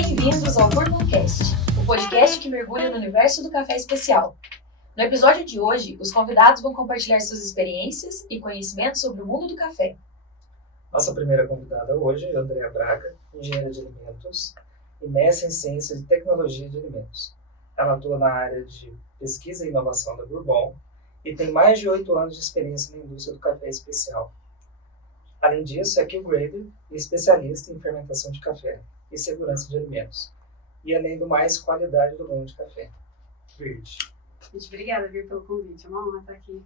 Bem-vindos ao BourbonCast, o podcast que mergulha no universo do café especial. No episódio de hoje, os convidados vão compartilhar suas experiências e conhecimentos sobre o mundo do café. Nossa primeira convidada hoje é Andréa Braga, engenheira de alimentos e mestre em ciências e tecnologia de alimentos. Ela atua na área de pesquisa e inovação da Bourbon e tem mais de 8 anos de experiência na indústria do café especial. Além disso, é Q-Grader e especialista em fermentação de café e segurança de alimentos. E, além do mais, qualidade do grão de café. Virte. Gente, obrigada, Vir, pelo convite. É uma honra estar aqui.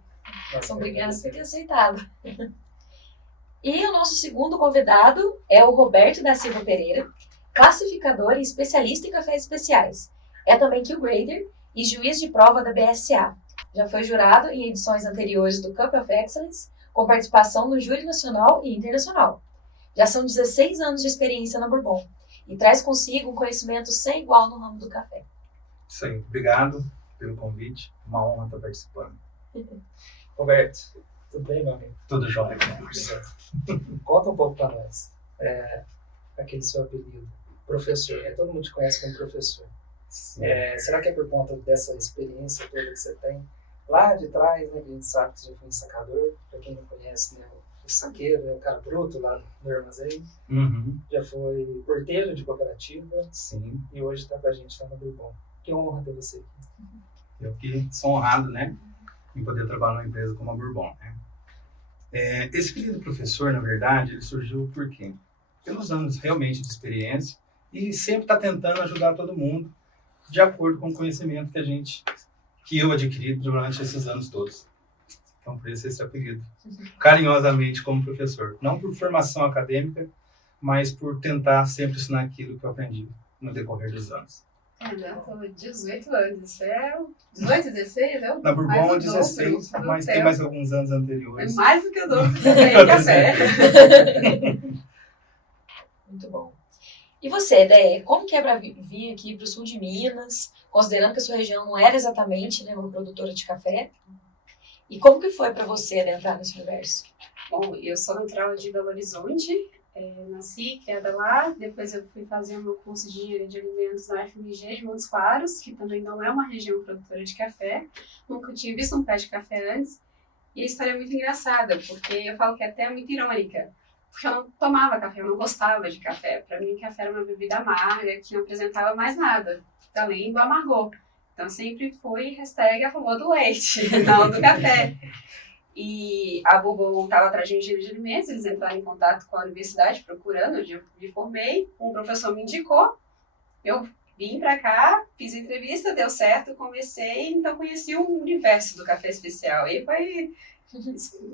Obrigada por ter aceitado. E o nosso segundo convidado é o Roberto da Silva Pereira, classificador e especialista em cafés especiais. É também Q-Grader e juiz de prova da BSA. Já foi jurado em edições anteriores do Cup of Excellence, com participação no júri nacional e internacional. Já são 16 anos de experiência na Bourbon e traz consigo um conhecimento sem igual no ramo do café. Isso aí, obrigado pelo convite, uma honra estar participando. Roberto, tudo bem, meu amigo? Tudo jóia. Conta um pouco para nós, aquele seu apelido, professor. Todo mundo te conhece como professor. Será que é por conta dessa experiência toda que você tem? Lá de trás, né, a gente sabe que você já foi ensacador, para quem não conhece, né, o saqueiro, o cara bruto lá do armazém. Uhum. Já foi porteiro de cooperativa. Sim. E hoje está com a gente lá na Bourbon. Que honra ter você aqui. Eu que sou honrado, né, em poder trabalhar numa empresa como a Bourbon, né. Esse apelido professor, na verdade, ele surgiu por quê? Pelos anos realmente de experiência e sempre está tentando ajudar todo mundo de acordo com o conhecimento que eu adquiri durante esses anos todos. Então, por isso esse apelido. Carinhosamente como professor. Não por formação acadêmica, mas por tentar sempre ensinar aquilo que eu aprendi no decorrer dos anos. Já estou 18 anos. Isso é 18, 16? Na Bourbon, 16, mas tem mais alguns anos É anteriores. mais do que o dobro de café. Muito bom. E você, Déia, como que é para vir aqui para o sul de Minas, considerando que a sua região não era exatamente, né, uma produtora de café? E como que foi para você adentrar nesse universo? Bom, eu sou natural de Belo Horizonte. Nasci, criada lá. Depois eu fui fazer o meu curso de engenharia de alimentos na FMG de Montes Claros, que também não é uma região produtora de café. Nunca tinha visto um pé de café antes. E a história é muito engraçada, porque eu falo que é até muito irônica. Porque eu não tomava café, eu não gostava de café. Para mim, café era uma bebida amarga, que não apresentava mais nada, além do amargor. Então, sempre fui # a favor do leite, não do café. E a Bourbon estava atrás de engenharia de alimentos, eles entraram em contato com a universidade, procurando, onde eu me formei. Um professor me indicou, eu vim para cá, fiz a entrevista, deu certo, comecei, então conheci o universo do café especial. E foi...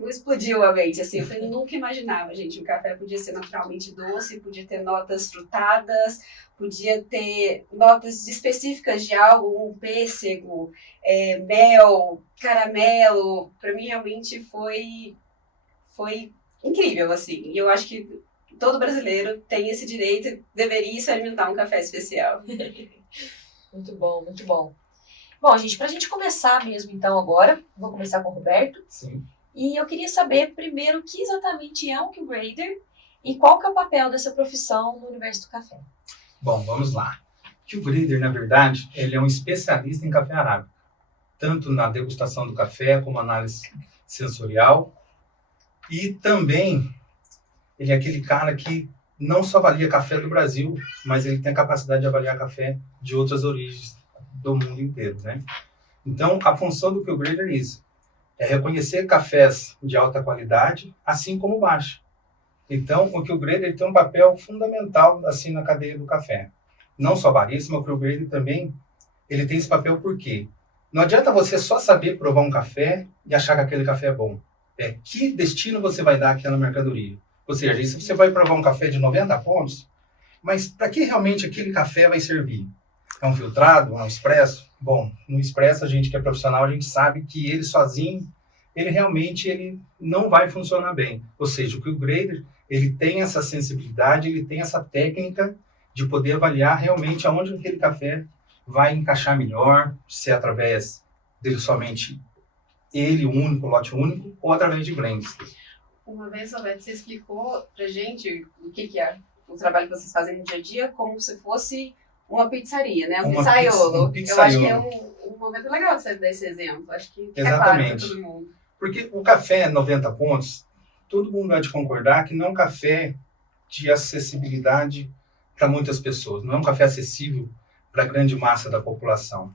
explodiu a mente, assim, eu nunca imaginava, gente, o café podia ser naturalmente doce, podia ter notas frutadas, podia ter notas específicas de algo, um pêssego, mel, caramelo. Para mim realmente foi incrível, assim, e eu acho que todo brasileiro tem esse direito, deveria experimentar um café especial. Muito bom, muito bom. Bom, gente, para a gente começar mesmo, então, agora, vou começar com o Roberto. Sim. E eu queria saber, primeiro, o que exatamente é um Q-Grader e qual que é o papel dessa profissão no universo do café. Bom, vamos lá. O Q-Grader, na verdade, ele é um especialista em café arábica, tanto na degustação do café como análise sensorial. E também, ele é aquele cara que não só avalia café do Brasil, mas ele tem a capacidade de avaliar café de outras origens do mundo inteiro, né? Então, a função do Q-Grader é isso. É reconhecer cafés de alta qualidade, assim como baixa. Então, o Q-Grader tem um papel fundamental, assim, na cadeia do café. Não só barista, mas o Q-Grader também, ele tem esse papel por quê? Não adianta você só saber provar um café e achar que aquele café é bom. Que destino você vai dar àquela mercadoria? Ou seja, se você vai provar um café de 90 pontos, mas para que realmente aquele café vai servir? É um filtrado? É um expresso? Bom, no expresso, a gente que é profissional, a gente sabe que ele sozinho, ele realmente não vai funcionar bem. Ou seja, o Q-Grader, ele tem essa sensibilidade, ele tem essa técnica de poder avaliar realmente aonde aquele café vai encaixar melhor, se é através dele somente ele, único, lote único, ou através de blends. Uma vez, Roberto, você explicou pra gente o que é o trabalho que vocês fazem no dia a dia como se fosse uma pizzaria, né? Um Uma pizzaiolo. pizza- um Eu acho que é pizzaiolo. um momento legal de você dar esse exemplo. Acho que fica claro para Exatamente. todo mundo. Porque o café 90 pontos, todo mundo vai te concordar que não é um café de acessibilidade para muitas pessoas, não é um café acessível para a grande massa da população.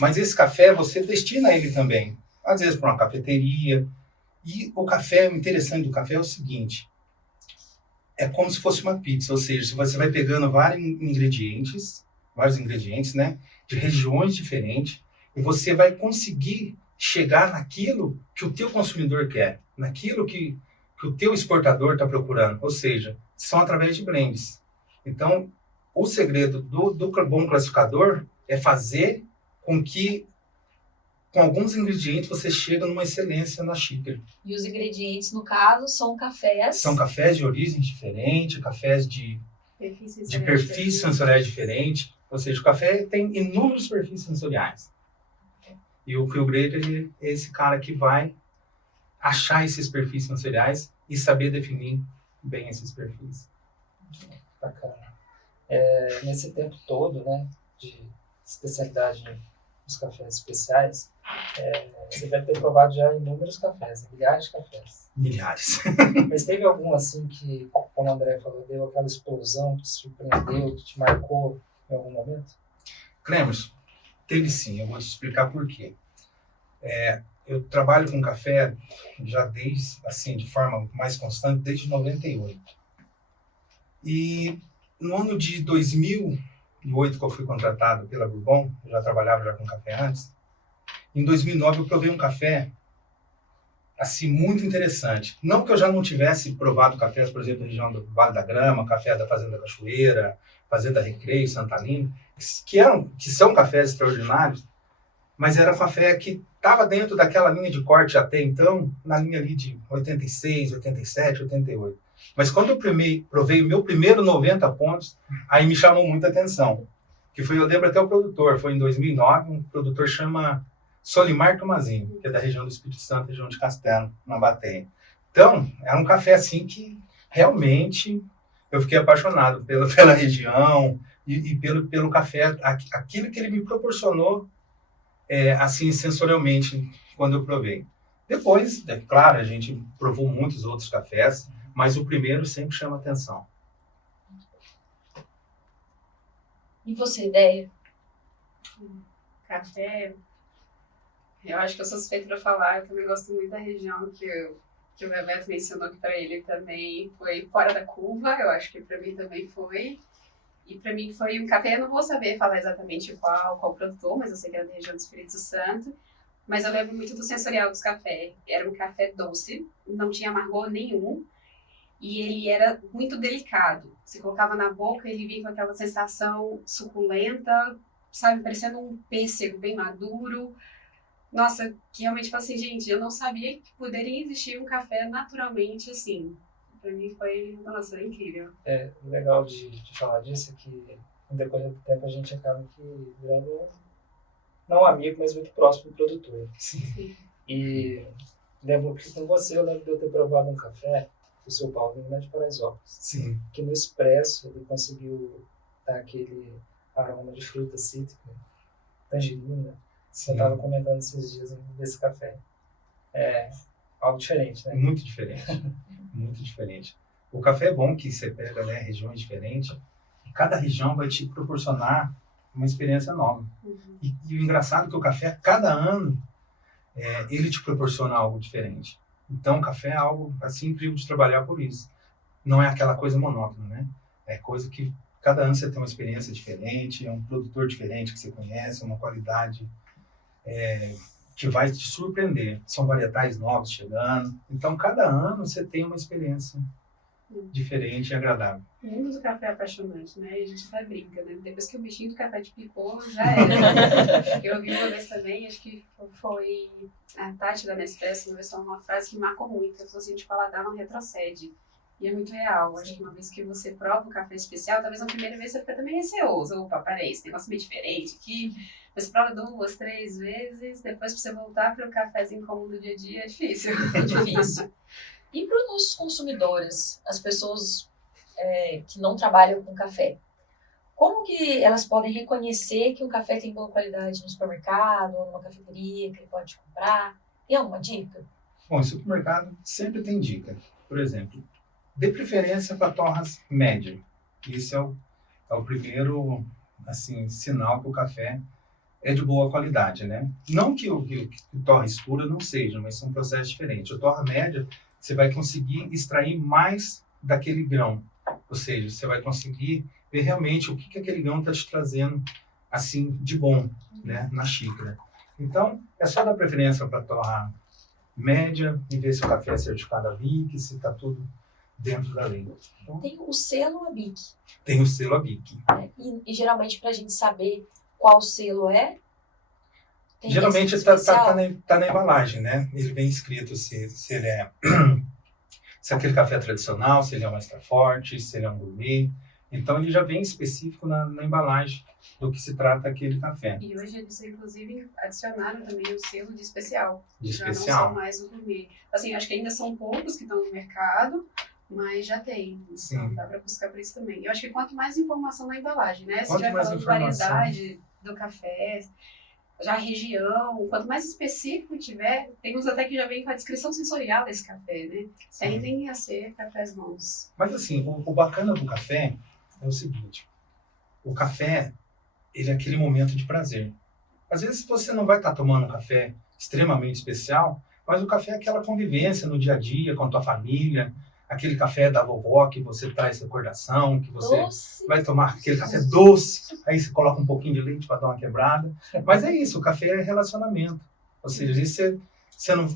Mas esse café, você destina ele também, às vezes para uma cafeteria. E o café, o interessante do café é o seguinte, é como se fosse uma pizza, ou seja, você vai pegando vários ingredientes, né, de regiões diferentes, e você vai conseguir chegar naquilo que o teu consumidor quer, naquilo que o teu exportador está procurando, ou seja, são através de blends. Então, o segredo do bom classificador é fazer com que, com alguns ingredientes, você chega numa excelência na xícara. E os ingredientes, no caso, são cafés. São cafés de origem diferente, cafés de perfis sensoriais diferentes. Ou seja, o café tem inúmeros perfis sensoriais. E o Grader é esse cara que vai achar esses perfis sensoriais e saber definir bem esses perfis. Bacana. Nesse tempo todo, né, de especialidade nos cafés especiais, você deve ter provado já inúmeros cafés, milhares de cafés. Milhares. Mas teve algum assim que, como o André falou, deu aquela explosão que te surpreendeu, que te marcou em algum momento? Clemerson, teve sim, eu vou te explicar por quê. Eu trabalho com café já desde, assim, de forma mais constante, desde 98. E no ano de 2008, que eu fui contratado pela Bourbon, eu já trabalhava já com café antes, em 2009 eu provei um café, assim, muito interessante. Não que eu já não tivesse provado cafés, por exemplo, na região do Vale da Grama, café da Fazenda Cachoeira, Fazenda Recreio, Santa Lina, que são cafés extraordinários, mas era café que estava dentro daquela linha de corte até então, na linha ali de 86, 87, 88. Mas quando eu provei o meu primeiro 90 pontos, aí me chamou muita atenção. Eu lembro até o produtor, foi em 2009, um produtor chama Solimar Tomazinho, que é da região do Espírito Santo, região de Castelo, na Bateia. Então, era um café assim que realmente eu fiquei apaixonado pela região e pelo café, aquilo que ele me proporcionou, assim, sensorialmente, quando eu provei. Depois, é claro, a gente provou muitos outros cafés, mas o primeiro sempre chama atenção. E você, ideia? Café, eu acho que eu sou suspeita para falar, eu também gosto muito da região que o Bebeto mencionou, que para ele também foi fora da curva, eu acho que para mim também foi. E para mim foi um café, eu não vou saber falar exatamente qual produtor, mas eu sei que era da região do Espírito Santo. Mas eu lembro muito do sensorial dos cafés. Era um café doce, não tinha amargor nenhum. E ele era muito delicado. Você colocava na boca, ele vinha com aquela sensação suculenta, sabe, parecendo um pêssego bem maduro. Nossa, que realmente falei assim, gente, eu não sabia que poderia existir um café naturalmente assim. Pra mim foi, nossa, incrível. O legal de falar disso é que, no decorrer do tempo, a gente acaba virando, não um amigo, mas muito próximo do produtor. Sim. E lembro que com você, eu lembro de eu ter provado um café do seu Paulinho, lá de Paraisópolis. Sim. Que no expresso ele conseguiu dar aquele aroma de fruta cítrica, tangerina. Sim. Eu estava comentando esses dias desse café. É algo diferente, né? Muito diferente. Muito diferente. O café é bom que você pega, né, regiões diferentes, e cada região vai te proporcionar uma experiência nova. Uhum. E o engraçado é que o café, cada ano, ele te proporciona algo diferente. Então, o café é algo, assim, incrível de trabalhar por isso. Não é aquela coisa monótona, né? É coisa que cada ano você tem uma experiência diferente, é um produtor diferente que você conhece, uma qualidade que vai te surpreender. São varietais novos chegando. Então, cada ano você tem uma experiência diferente e agradável. O mundo do café é apaixonante, né? E a gente até brinca, né? Depois que o bichinho do café te picou, já era. Eu ouvi uma vez também, acho que foi a Tati da Nespresso, uma vez falou uma frase que marcou muito. Ela falou assim, de paladar não retrocede. E é muito real. Acho que uma vez que você prova o café especial, talvez na primeira vez você fica também receoso. Opa, peraí, esse negócio é meio diferente aqui. Mas você prova 2, 3 vezes, depois pra você voltar para o cafezinho comum do dia a dia é difícil. É difícil. E para os nossos consumidores, as pessoas que não trabalham com café, como que elas podem reconhecer que um café tem boa qualidade no supermercado ou numa cafeteria que ele pode comprar? Tem alguma dica? Bom, em supermercado sempre tem dica. Por exemplo, dê preferência para torras média. Isso é o primeiro assim, sinal que o café é de boa qualidade, né? Não que o torra escura não seja, mas são processos diferentes. O torra média, você vai conseguir extrair mais daquele grão. Ou seja, você vai conseguir ver realmente o que aquele grão está te trazendo assim de bom, né, na xícara. Então, é só dar preferência para a torra média e ver se o café é certificado ABIC, se está tudo dentro da lei. Então, Tem o selo ABIC, tem o selo ABIC. né? E geralmente para a gente saber qual selo é, tem Geralmente receita está especial? na embalagem, né? Ele vem escrito se ele é se é aquele café tradicional, se ele é um extra forte, se ele é um gourmet. Então ele já vem específico na embalagem do que se trata aquele café. E hoje eles, inclusive, adicionaram também o selo de especial. De Já não especial. são mais o gourmet. Assim, acho que ainda são poucos que estão no mercado, mas já tem. Sim. Então dá para buscar por isso também. Eu acho que quanto mais informação na embalagem, né? Se Quanto já mais falando informação. variedade do café, já a região, quanto mais específico tiver, tem uns até que já vem com a descrição sensorial desse café, né? Sim. Aí tem a ser cafés bons. Mas assim, o bacana do café é o seguinte: o café, ele é aquele momento de prazer. Às vezes você não vai estar tomando um café extremamente especial, mas o café é aquela convivência no dia a dia com a tua família, aquele café da vovó que você traz recordação, que você Doce. vai tomar aquele café doce, aí você coloca um pouquinho de leite para dar uma quebrada. Mas é isso, o café é relacionamento. Ou seja, às vezes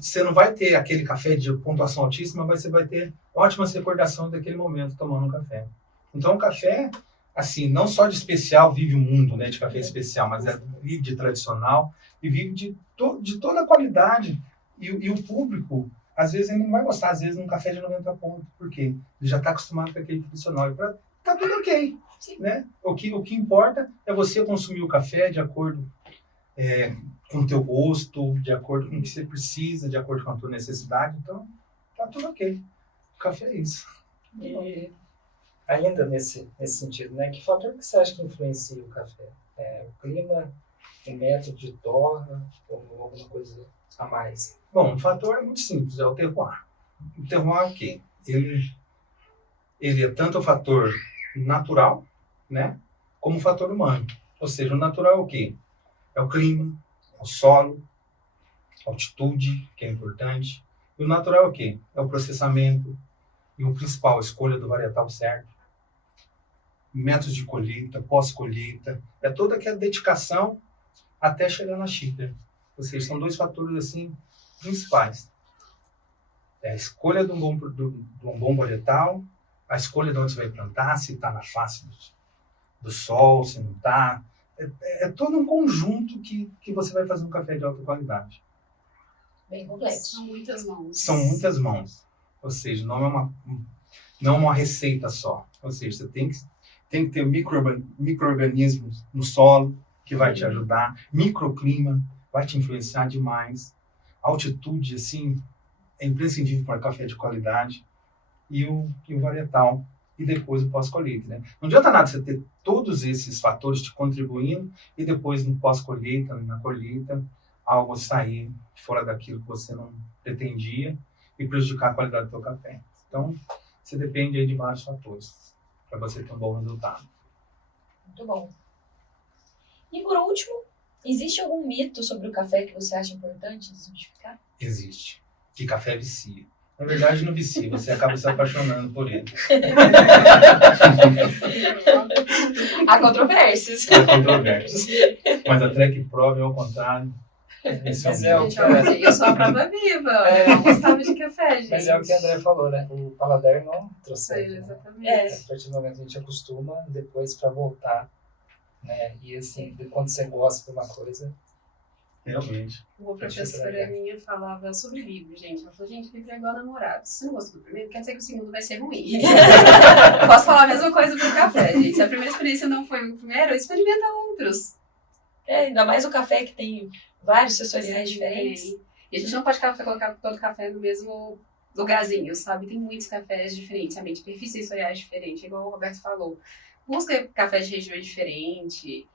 você não vai ter aquele café de pontuação altíssima, mas você vai ter ótimas recordações daquele momento tomando um café. Então o café, assim, não só de especial vive o mundo, né, de café especial, mas vive de tradicional e vive de toda a qualidade. E o público, às vezes, ele não vai gostar, às vezes, de um café de 90 pontos. Por quê? Ele já está acostumado com aquele tradicional. E tá tudo ok. Né? O que importa é você consumir o café de acordo com o teu gosto, de acordo com o que você precisa, de acordo com a tua necessidade. Então, tá tudo ok. O café é isso. E ainda nesse sentido, né? Que fator que você acha que influencia o café? O clima, o método de torra ou alguma coisa a mais? Bom, o fator é muito simples, é o terroir. O terroir é o quê? Ele é tanto o fator natural, né, como o fator humano. Ou seja, o natural é o quê? É o clima, é o solo, a altitude, que é importante. E o natural é o quê? É o processamento e o principal, a escolha do varietal certo. Métodos de colheita, pós-colheita, é toda aquela dedicação até chegar na xícara. Ou seja, são dois fatores assim principais. É a escolha de um bom varietal, a escolha de onde você vai plantar, se está na face do sol, se não está. É todo um conjunto que você vai fazer um café de alta qualidade. Bem complexo. São muitas mãos. São muitas mãos. Ou seja, não é uma receita só. Ou seja, você tem que ter micro-organismos no solo que vai te ajudar, microclima vai te influenciar demais, altitude, assim, é imprescindível para café de qualidade, e o varietal, e depois o pós-colheita, né? Não adianta nada você ter todos esses fatores te contribuindo, e depois no pós-colheita, na colheita, algo sair fora daquilo que você não pretendia, e prejudicar a qualidade do seu café. Então, você depende aí de vários fatores, para você ter um bom resultado. Muito bom. E por último, existe algum mito sobre o café que você acha importante desmistificar? Existe. Que café vicia. Na verdade, não vicia, você acaba se apaixonando por ele. Há controvérsias. É controverso. Mas a Trek prova é ao contrário. Esse Mas é o o Gente, olha, eu sou a prova viva. Eu não gostava de café, gente. Mas é o que a André falou, né? O paladar não trouxe. Né? Exatamente. A partir do momento que a gente acostuma, depois para voltar, né? E assim, quando você gosta de uma coisa, realmente. Uma professora minha falava sobre livro, gente. Ela falou, gente, livro é igual namorado. Se você não gostou do primeiro, quer dizer que o segundo vai ser ruim. Posso falar a mesma coisa pro café, gente. Se a primeira experiência não foi o primeiro, experimenta outros. Ainda mais o café que tem vários sensoriais diferentes. E a gente não pode colocar todo café no mesmo lugarzinhos, sabe? Tem muitos cafés diferentes, sabe? Perfis sensoriais diferentes, igual o Roberto falou. Busca cafés de regiões diferentes,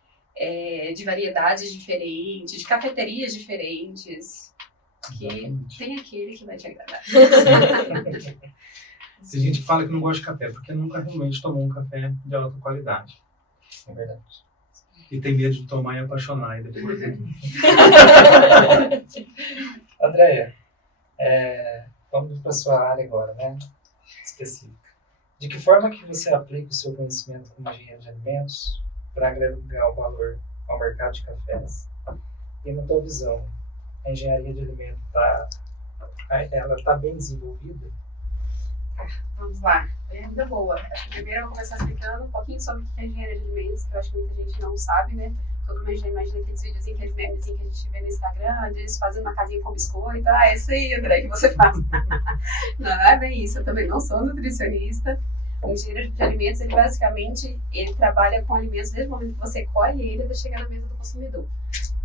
de variedades diferentes, de cafeterias diferentes, que tem aquele que vai te agradar. Se a gente fala que não gosta de café, porque nunca realmente tomou um café de alta qualidade. É verdade. E tem medo de tomar e apaixonar e depois. Andréia, vamos para a sua área agora, né? Específica. De que forma que você aplica o seu conhecimento como engenheiro de alimentos para agregar o valor ao mercado de cafés? E na tua visão, a engenharia de alimentos está bem desenvolvida? Vamos lá, pergunta boa. Acho que primeiro eu vou começar explicando um pouquinho sobre o que é engenharia de alimentos, que eu acho que muita gente não sabe, né? Todo mundo já imagina aqueles videozinhos, aqueles memezinhos que a gente vê no Instagram, eles fazendo uma casinha com biscoito. É isso aí, André, que você faz. Não é bem isso, eu também não sou nutricionista. O engenheiro de alimentos, ele basicamente trabalha com alimentos desde o momento que você colhe ele até chegar na mesa do consumidor.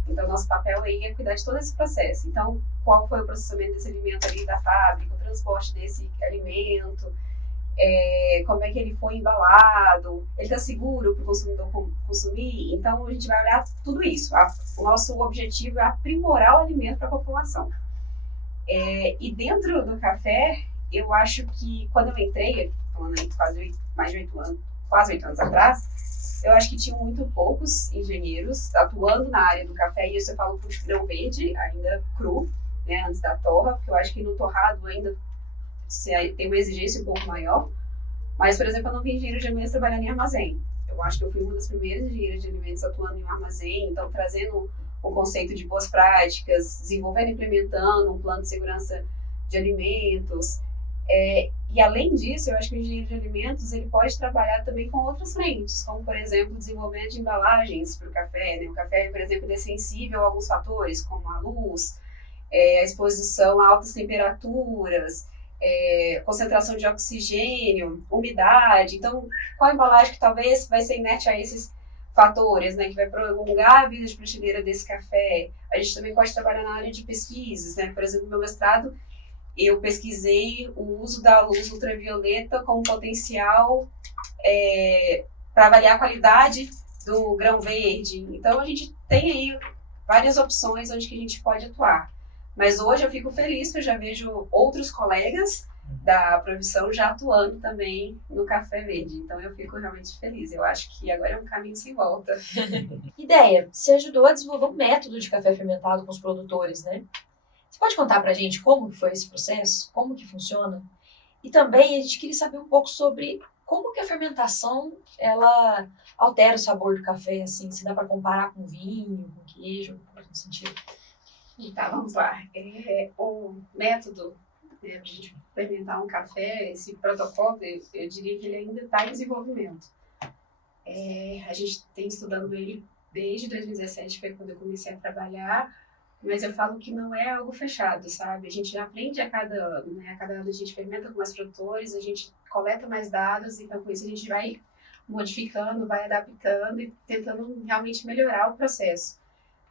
Então, nosso papel aí é cuidar de todo esse processo. Então, qual foi o processamento desse alimento ali da fábrica, o transporte desse alimento, como é que ele foi embalado, ele está seguro para o consumidor consumir? Então, a gente vai olhar tudo isso. O nosso objetivo é aprimorar o alimento para a população. E dentro do café, eu acho que quando eu entrei, falando aí quase 8 anos atrás, eu acho que tinham muito poucos engenheiros atuando na área do café, e isso eu falo para o grão verde, ainda cru, né, antes da torra, porque eu acho que no torrado ainda tem uma exigência um pouco maior. Mas, por exemplo, eu não vi engenheiro de alimentos trabalhando em armazém. Eu acho que eu fui uma das primeiras engenheiras de alimentos atuando em um armazém, então trazendo o conceito de boas práticas, desenvolvendo e implementando um plano de segurança de alimentos. E além disso, eu acho que o engenheiro de alimentos ele pode trabalhar também com outras frentes, como, por exemplo, o desenvolvimento de embalagens para o café. Né? O café, por exemplo, ele é sensível a alguns fatores, como a luz, a exposição a altas temperaturas, concentração de oxigênio, umidade. Então, qual a embalagem que talvez vai ser inerte a esses fatores, né, que vai prolongar a vida de prateleira desse café? A gente também pode trabalhar na área de pesquisas, né? Por exemplo, no meu mestrado, eu pesquisei o uso da luz ultravioleta com potencial para avaliar a qualidade do grão verde. Então, a gente tem aí várias opções onde que a gente pode atuar. Mas hoje eu fico feliz que eu já vejo outros colegas da profissão já atuando também no café verde. Então, eu fico realmente feliz. Eu acho que agora é um caminho sem volta. Ideia, você ajudou a desenvolver um método de café fermentado com os produtores, né? Você pode contar pra gente como que foi esse processo? Como que funciona? E também a gente queria saber um pouco sobre como que a fermentação, ela altera o sabor do café, assim, se dá para comparar com vinho, com queijo, no sentido. Tá, vamos lá. O método, né, para a gente fermentar um café, esse protocolo, eu diria que ele ainda está em desenvolvimento. A gente tem estudando ele desde 2017, foi quando eu comecei a trabalhar, mas eu falo que não é algo fechado, sabe? A gente já aprende a cada ano, né? A cada ano a gente fermenta com mais produtores, a gente coleta mais dados, então com isso a gente vai modificando, vai adaptando e tentando realmente melhorar o processo.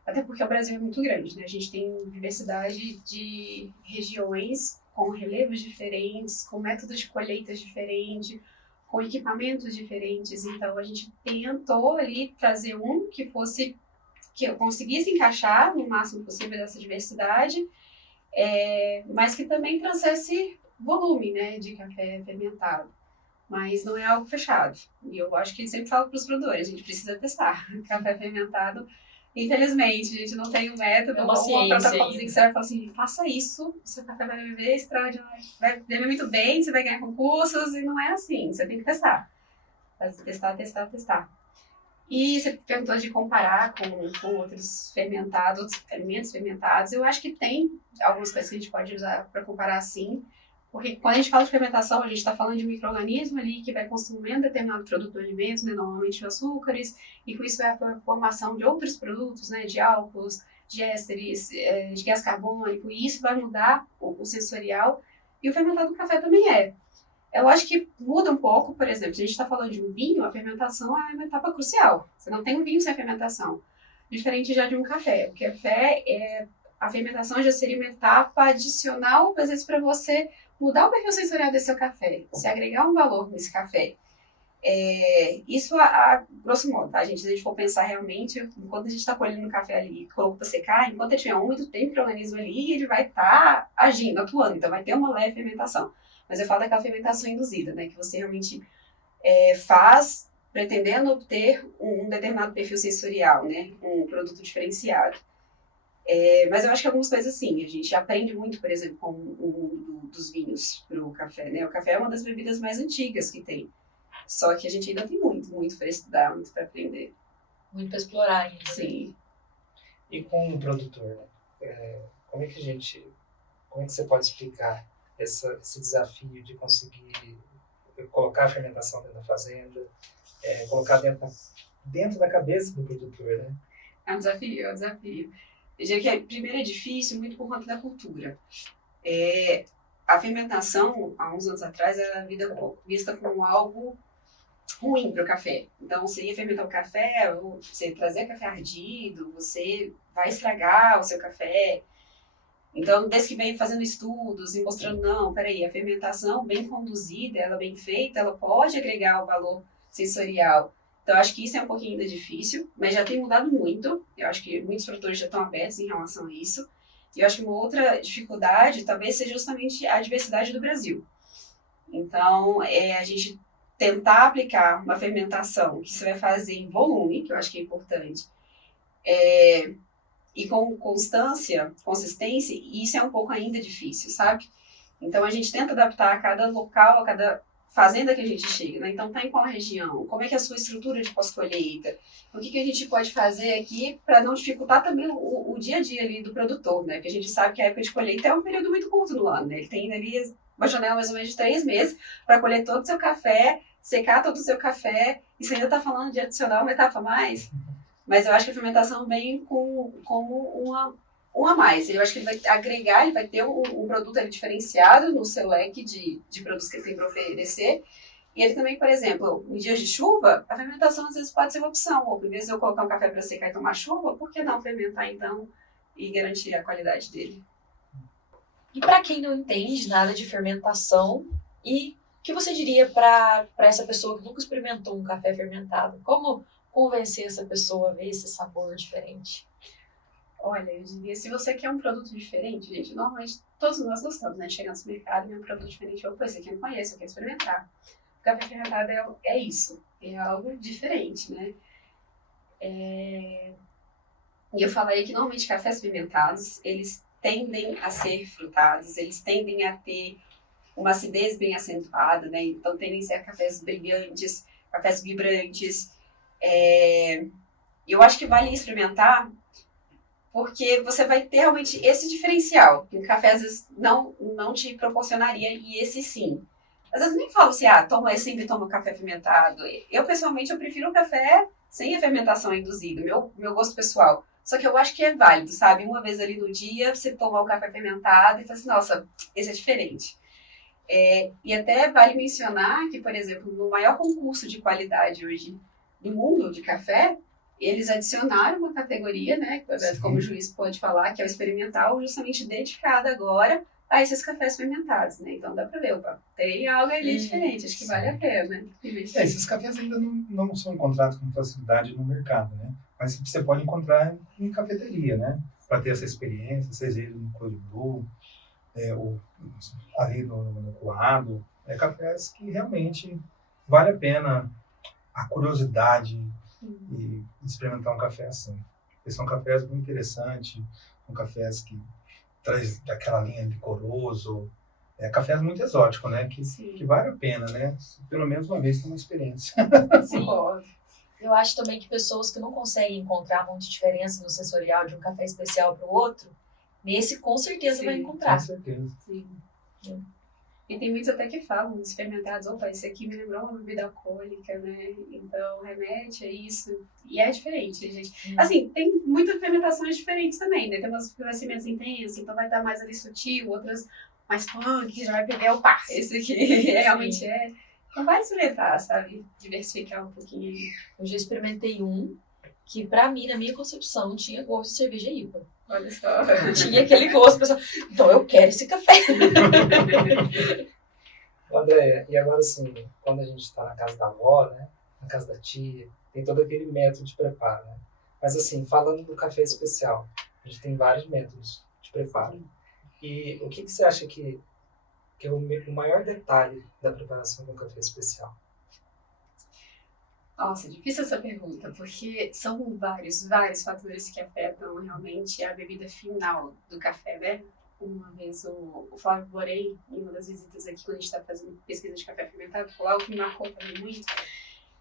Até porque o Brasil é muito grande, né? A gente tem diversidade de regiões com relevos diferentes, com métodos de colheitas diferentes, com equipamentos diferentes. Então, a gente tentou ali trazer um que eu conseguisse encaixar no máximo possível dessa diversidade, mas que também trouxesse volume, né, de café fermentado. Mas não é algo fechado. E eu acho que sempre falo para os produtores, a gente precisa testar. Café fermentado, infelizmente, a gente não tem um método, um protocolozinho que você vai falar assim, faça isso, o seu café vai beber extraordinário, vai beber muito bem, você vai ganhar concursos, e não é assim, você tem que testar. Testar. E você perguntou de comparar com outros fermentados, outros alimentos fermentados. Eu acho que tem algumas coisas que a gente pode usar para comparar sim, porque quando a gente fala de fermentação, a gente está falando de um micro-organismo ali que vai consumindo determinado produto do alimento, né, normalmente açúcares, e com isso vai a formação de outros produtos, né, de álcools, de ésteres, de gás carbônico, e isso vai mudar o sensorial, e o fermentado do café também é. Eu acho que muda um pouco, por exemplo, se a gente está falando de um vinho, a fermentação é uma etapa crucial. Você não tem um vinho sem fermentação. Diferente já de um café. O café, a fermentação já seria uma etapa adicional, às vezes, para você mudar o perfil sensorial desse seu café, você agregar um valor nesse café. Isso a grosso modo, tá, gente? Se a gente for pensar realmente, enquanto a gente está colhendo o café ali, colocou para secar, enquanto ele estiver úmido, tem micro-organismo ali e ele vai estar agindo, atuando, então vai ter uma leve fermentação. Mas eu falo daquela fermentação induzida, né? Que você realmente faz pretendendo obter um determinado perfil sensorial, né? Um produto diferenciado. Mas eu acho que algumas coisas assim, a gente aprende muito, por exemplo, com o mundo dos vinhos para o café, né? O café é uma das bebidas mais antigas que tem. Só que a gente ainda tem muito para estudar, muito para aprender. Muito para explorar ainda. Sim. E com o produtor, né? Como é que você pode explicar esse desafio de conseguir colocar a fermentação dentro da fazenda, colocar dentro da cabeça do produtor, né? É um desafio. Eu diria que primeiro é difícil, muito por conta da cultura. A fermentação, há uns anos atrás, era vista como algo ruim para o café. Então, você ia fermentar o café, você trazer café ardido, você vai estragar o seu café. Então, desde que veio fazendo estudos e mostrando, não, peraí, a fermentação bem conduzida, ela bem feita, ela pode agregar o valor sensorial. Então, eu acho que isso é um pouquinho ainda difícil, mas já tem mudado muito. Eu acho que muitos produtores já estão abertos em relação a isso. E eu acho que uma outra dificuldade talvez seja justamente a diversidade do Brasil. Então, a gente tentar aplicar uma fermentação que você vai fazer em volume, que eu acho que é importante, e com consistência, e isso é um pouco ainda difícil, sabe? Então, a gente tenta adaptar a cada local, a cada fazenda que a gente chega, né? Então, tá em qual região? Como é que é a sua estrutura de pós-colheita? O que a gente pode fazer aqui para não dificultar também o dia a dia ali do produtor, né? Porque a gente sabe que a época de colheita é um período muito curto do ano, né? Ele tem ali uma janela mais ou menos de 3 meses para colher todo o seu café, secar todo o seu café, e você ainda está falando de adicionar uma etapa a mais. Mas eu acho que a fermentação vem com uma a mais. Eu acho que ele vai agregar, ele vai ter um produto ali diferenciado no seu leque de produtos que ele tem para oferecer. E ele também, por exemplo, em dias de chuva, a fermentação às vezes pode ser uma opção. Ou, em vez de eu colocar um café para secar e tomar chuva, por que não fermentar então e garantir a qualidade dele? E para quem não entende nada de fermentação, e o que você diria para essa pessoa que nunca experimentou um café fermentado? Como convencer essa pessoa a ver esse sabor diferente? Olha, eu diria, se você quer um produto diferente, gente, normalmente todos nós gostamos, né? Chegar no supermercado e ver um produto diferente, pô, esse aqui eu não conheço, eu quero experimentar. O café fermentado é isso, é algo diferente, né? E eu falaria que normalmente cafés fermentados, eles tendem a ser frutados, eles tendem a ter uma acidez bem acentuada, né? Então tendem a ser cafés brilhantes, cafés vibrantes. Eu acho que vale experimentar, porque você vai ter realmente esse diferencial, que o café às vezes não te proporcionaria, e esse sim. Às vezes nem falo assim, sempre toma café fermentado. Eu, pessoalmente, eu prefiro um café sem a fermentação induzida, meu gosto pessoal. Só que eu acho que é válido, sabe? Uma vez ali no dia, você tomar um café fermentado e fala assim, nossa, esse é diferente. E até vale mencionar que, por exemplo, no maior concurso de qualidade hoje do mundo de café, eles adicionaram uma categoria, né, como o juiz pode falar, que é o experimental, justamente dedicada agora a esses cafés fermentados, né? Então dá para ver, opa, tem algo ali diferente, acho que vale a pena, né? Esses cafés ainda não são encontrados com facilidade no mercado, né? Mas você pode encontrar em cafeteria, né? Para ter essa experiência, seja ele no Cold Brew, ou ali no coado, cafés que realmente vale a pena a curiosidade e experimentar um café assim. Porque são cafés muito interessantes, são cafés que traz daquela linha licoroso, cafés muito exóticos, né? Que vale a pena, né? Pelo menos uma vez ter uma experiência. Sim. Eu acho também que pessoas que não conseguem encontrar muita diferença no sensorial de um café especial para o outro, nesse com certeza vai encontrar. Com certeza. Sim. E tem muitos até que falam, os fermentados, opa, esse aqui me lembrou uma bebida alcoólica, né? Então, remete a isso. E é diferente, gente. Assim, tem muitas fermentações diferentes também, né? Tem umas que vai ser menos intensa, então vai estar mais ali sutil, outras mais punk, que já vai perder o par. Esse aqui realmente é. Então, vai experimentar, sabe? Diversificar um pouquinho. Eu já experimentei um que, pra mim, na minha concepção, tinha gosto de cerveja IPA. Olha só. Tinha aquele gosto, pessoal. Então eu quero esse café. Andréia, e agora assim, quando a gente está na casa da avó, né, na casa da tia, tem todo aquele método de preparo, né? Mas assim, falando do café especial, a gente tem vários métodos de preparo. E o que você acha que é o maior detalhe da preparação de um café especial? Nossa, difícil essa pergunta, porque são vários fatores que afetam realmente a bebida final do café, né? Uma vez o Flávio Borém, em uma das visitas aqui, quando a gente está fazendo pesquisa de café fermentado, falou algo que me marcou também muito,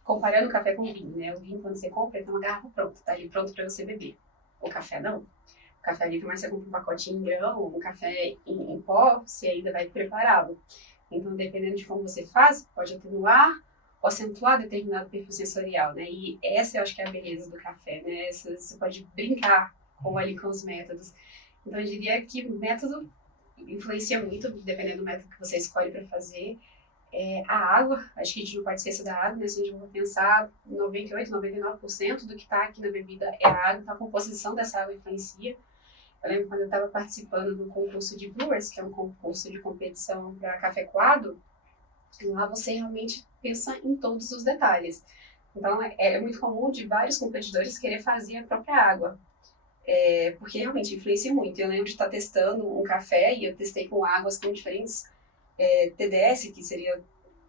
comparando o café com o vinho, né? O vinho, quando você compra, ele tem uma garrafa pronta, tá ali pronto para você beber. O café não. O café ali, mais você compra um pacotinho em grão, um café em pó, você ainda vai prepará-lo. Então, dependendo de como você faz, pode atenuar ou acentuar determinado perfil sensorial, né? E essa eu acho que é a beleza do café, né? Você pode brincar com os métodos. Então, eu diria que o método influencia muito, dependendo do método que você escolhe para fazer. A água, acho que a gente não pode esquecer da água, né? Se a gente for pensar, 98, 99% do que está aqui na bebida é a água, então a composição dessa água influencia. Eu lembro quando eu estava participando do concurso de Brewers, que é um concurso de competição para café coado, lá você realmente pensa em todos os detalhes. Então, é muito comum de vários competidores querer fazer a própria água. Porque realmente influencia muito. Eu lembro de estar testando um café e eu testei com águas com diferentes TDS, que seria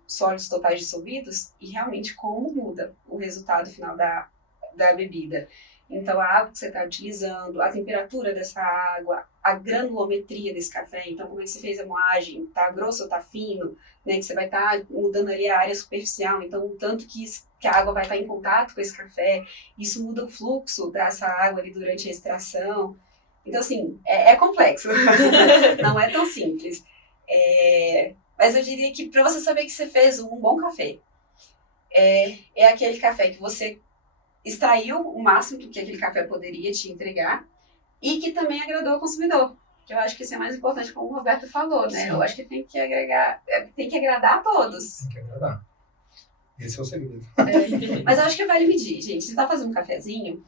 sólidos totais dissolvidos, e realmente como muda o resultado final da bebida. Então, a água que você está utilizando, a temperatura dessa água, a granulometria desse café, então como é que você fez a moagem, tá grosso ou tá fino, né, que você vai estar mudando ali a área superficial, então o tanto que a água vai estar em contato com esse café, isso muda o fluxo dessa água ali durante a extração. Então, assim, é complexo, não é tão simples. Mas eu diria que para você saber que você fez um bom café, é aquele café que você extraiu o máximo do que aquele café poderia te entregar e que também agradou ao consumidor. Eu acho que isso é mais importante, como o Roberto falou, né? Sim. Eu acho que tem que agradar a todos. Tem que agradar. Esse é o segredo. Mas eu acho que vale medir, gente. Você está fazendo um cafezinho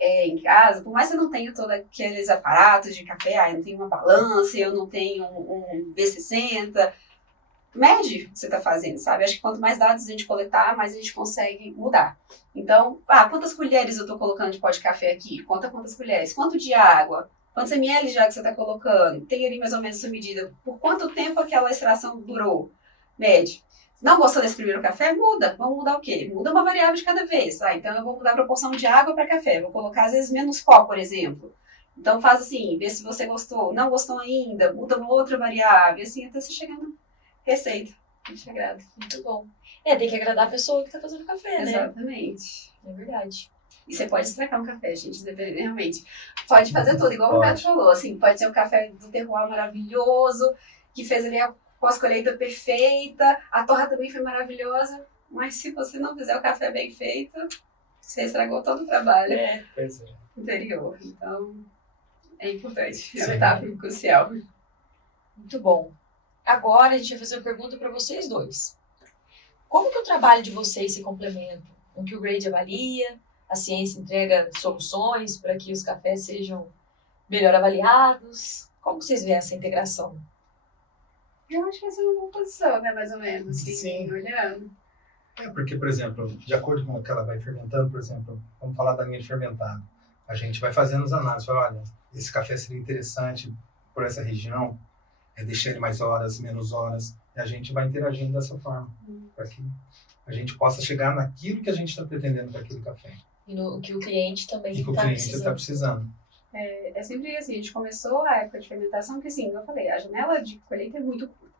em casa, por mais que você não tenha todos aqueles aparatos de café, eu não tenho uma balança, eu não tenho um V60, mede o que você está fazendo, sabe? Acho que quanto mais dados a gente coletar, mais a gente consegue mudar. Então, quantas colheres eu estou colocando de pó de café aqui? Conta quantas colheres. Quanto de água? Quantos ml já que você está colocando? Tem ali mais ou menos essa medida. Por quanto tempo aquela extração durou? Mede. Não gostou desse primeiro café? Muda. Vamos mudar o quê? Muda uma variável de cada vez. Então, eu vou mudar a proporção de água para café. Vou colocar, às vezes, menos pó, por exemplo. Então, faz assim, vê se você gostou. Não gostou ainda, muda uma outra variável. E assim, até você chegar na receita. A gente agrada. Muito bom. Tem que agradar a pessoa que tá fazendo café, né? Exatamente. É verdade. E você pode estragar um café, gente, realmente. Pode fazer tudo, igual o Roberto falou. Assim, pode ser um café do terroir maravilhoso, que fez ali a pós-colheita perfeita, a torra também foi maravilhosa, mas se você não fizer o café bem feito, você estragou todo o trabalho Pois é. anterior. Então, é importante. É uma etapa crucial. Muito bom. Agora a gente vai fazer uma pergunta para vocês dois. Como que o trabalho de vocês se complementa? O que o Grade avalia, a ciência entrega soluções para que os cafés sejam melhor avaliados? Como vocês veem essa integração? Eu acho que essa é uma boa posição, né? Mais ou menos, assim, Sim. olhando. Porque, por exemplo, de acordo com o que ela vai fermentando, por exemplo, vamos falar da linha de fermentado. A gente vai fazendo as análises. Olha, esse café seria interessante por essa região, deixar ele mais horas, menos horas. E a gente vai interagindo dessa forma, para que a gente possa chegar naquilo que a gente está pretendendo para aquele café. E no que o cliente também E que o cliente está precisando. É sempre assim, a gente começou a época de fermentação, porque assim, como eu falei, a janela de colheita é muito curta.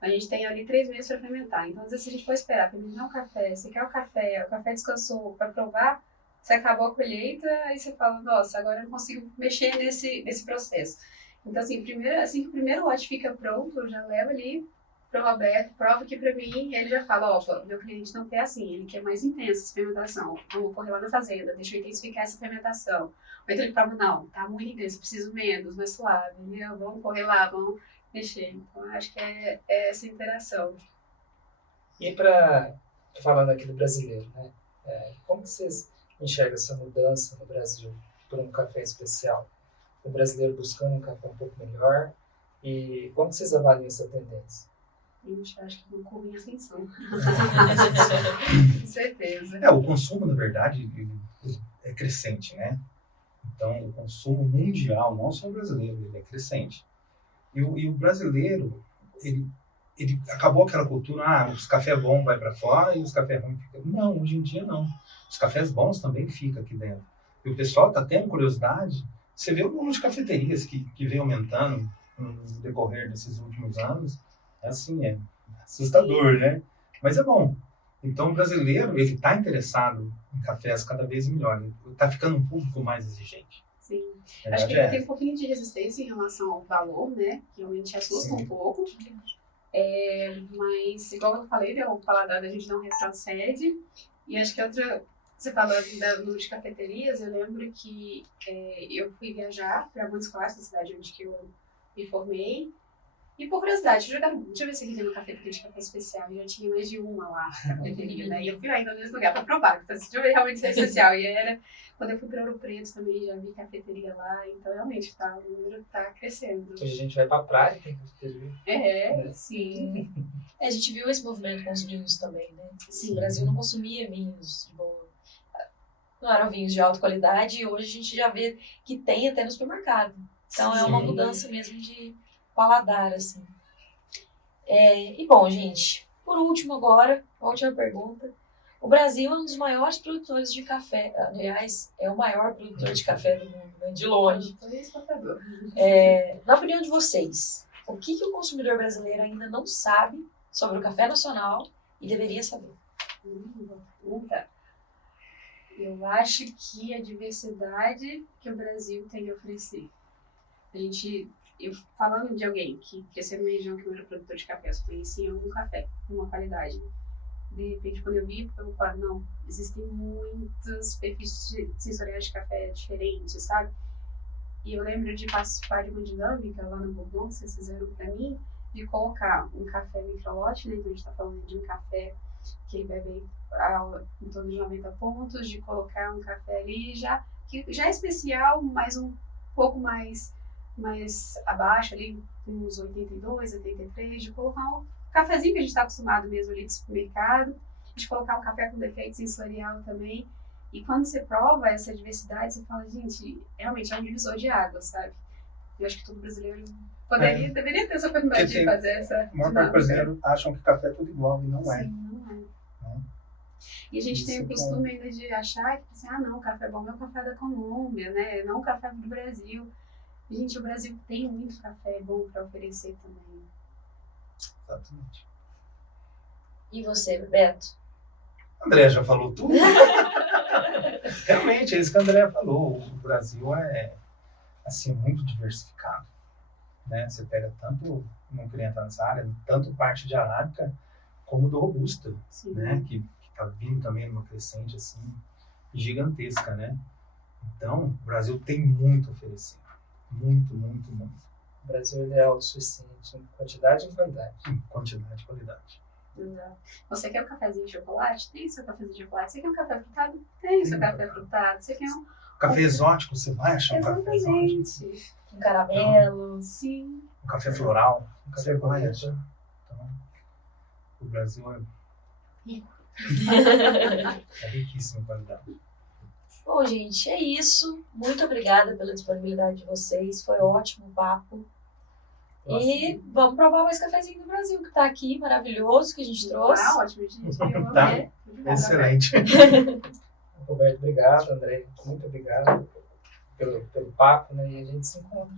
A gente tem ali 3 meses para fermentar. Então, às vezes, se a gente for esperar fermentar o café, você quer o café descansou para provar, você acabou a colheita, aí você fala, nossa, agora eu não consigo mexer nesse processo. Então, assim, assim que o primeiro lote fica pronto, eu já levo ali pro Roberto, prova aqui pra mim, e ele já fala, meu cliente não quer assim, ele quer mais intensa essa fermentação. Vamos correr lá na fazenda, deixa eu intensificar essa fermentação. Ou então ele prova, não, tá muito intenso, preciso menos, mais suave, entendeu? Vamos correr lá, vamos mexer. Então, eu acho que é essa interação. E falando aqui do brasileiro, né? Como que vocês enxergam essa mudança no Brasil por um café especial? o brasileiro buscando um café um pouco melhor. E como vocês avaliam essa tendência? Eu acho que não coube em ascensão. Com certeza. O consumo, na verdade, ele é crescente, né? Então, o consumo mundial, não só o brasileiro, ele é crescente. E o brasileiro, ele acabou aquela cultura, os cafés bons vai para fora e os cafés ruins ficam. Não, hoje em dia não. Os cafés bons também ficam aqui dentro. E o pessoal está tendo curiosidade. Você vê o número de cafeterias que vem aumentando no decorrer desses últimos anos. É assim, é assustador, né? Mas é bom. Então, o brasileiro, ele está interessado em cafés cada vez melhor. Ele está ficando um público mais exigente. Sim. A Acho que verdade ele tem um pouquinho de resistência em relação ao valor, né? Que realmente assusta um pouco. Mas, igual eu falei, o paladar da gente não retrocede. E acho que outra... Você falou do número de cafeterias. Eu lembro que eu fui viajar para Montes Claros, na cidade onde que eu me formei. E por curiosidade, deixa eu ver se aqui tem uma cafeteria de café especial. E já tinha mais de uma lá, cafeteria, né? E eu fui ainda no mesmo lugar para provar. Então, deixa eu ver realmente se é especial. E era, quando eu fui para Ouro Preto também, já vi cafeteria lá. Então, realmente, o número tá crescendo. Hoje a gente vai pra praia, tem cafeteria. Sim. A gente viu esse movimento com os vinhos também, né? Sim. O Brasil não consumia vinhos de boa. Não eram vinhos de alta qualidade e hoje a gente já vê que tem até no supermercado. Então é uma Sim. mudança mesmo de paladar, assim. E bom, gente, por último agora, a última pergunta. O Brasil é um dos maiores produtores de café. Aliás, é o maior produtor de café do mundo, né? De longe. Na opinião de vocês, o que o consumidor brasileiro ainda não sabe sobre o café nacional e deveria saber? Boa pergunta. Eu acho que a diversidade que o Brasil tem a oferecer. Eu falando de alguém que cresceu numa região que não era produtor de café, eu só conhecia um café, uma qualidade. De repente, quando eu vi, eu falei, não, existem muitos perfis sensoriais de café diferentes, sabe? E eu lembro de participar de uma dinâmica lá no Bourbon, que vocês fizeram pra mim, de colocar um café microlote, né? Então a gente tá falando de um café que bebe em torno de 90 pontos, de colocar um café ali que já é especial, mas um pouco mais abaixo ali, uns 82, 83, de colocar um cafezinho que a gente está acostumado mesmo ali de supermercado, de colocar um café com defeito sensorial também. E quando você prova essa diversidade, você fala, gente, realmente é um divisor de água, sabe? Eu acho que todo brasileiro deveria ter essa oportunidade de fazer essa O maior parte brasileiro acham que café é tudo igual e não é. Sim, não é. E a gente Isso tem o costume ainda de achar que, assim, não, o café bom é o café da Colômbia, né? Não o café do Brasil. Gente, o Brasil tem muito café bom para oferecer também. Exatamente. E você, Beto? André já falou tudo. Realmente, é isso que a André falou. O Brasil é assim, muito diversificado. Né? Você pega tanto, não queria entrar nessa área, tanto parte de arábica como do robusta, né? Que está vindo também numa crescente assim, gigantesca, né? Então, o Brasil tem muito a oferecer. Muito, muito, muito. O Brasil é autossuficiente em quantidade e qualidade. Em quantidade e qualidade. Exato. Você quer um cafezinho de chocolate? Tem o seu cafezinho de chocolate. Você quer um café frutado? Tem o seu café frutado. Você quer um café exótico, você vai achar um café exótico. Exatamente. Um caramelo. Sim. Um café floral. Um Você café vai bonito. achar. Então, o Brasil é riquíssimo em qualidade. Bom, gente, é isso. Muito obrigada pela disponibilidade de vocês. Foi ótimo o papo. E vamos provar mais cafezinho do Brasil, que tá aqui, maravilhoso, que a gente trouxe. Ah, ótimo, gente. Eu Tá. amei. Excelente. Roberto, obrigado. André, muito obrigado pelo papo, né? E a gente se encontra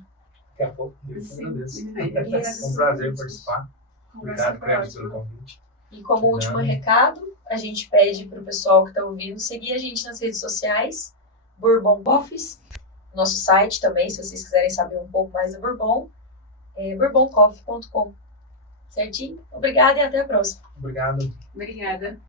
daqui a pouco. Eu que Sim. agradeço. Foi um prazer participar. Obrigado, Cleves, pelo convite. E como último recado, a gente pede para o pessoal que está ouvindo seguir a gente nas redes sociais, Bourbon Coffees, nosso site também, se vocês quiserem saber um pouco mais da Bourbon, é bourboncoffee.com. Certinho? Obrigada e até a próxima. Obrigado. Obrigada.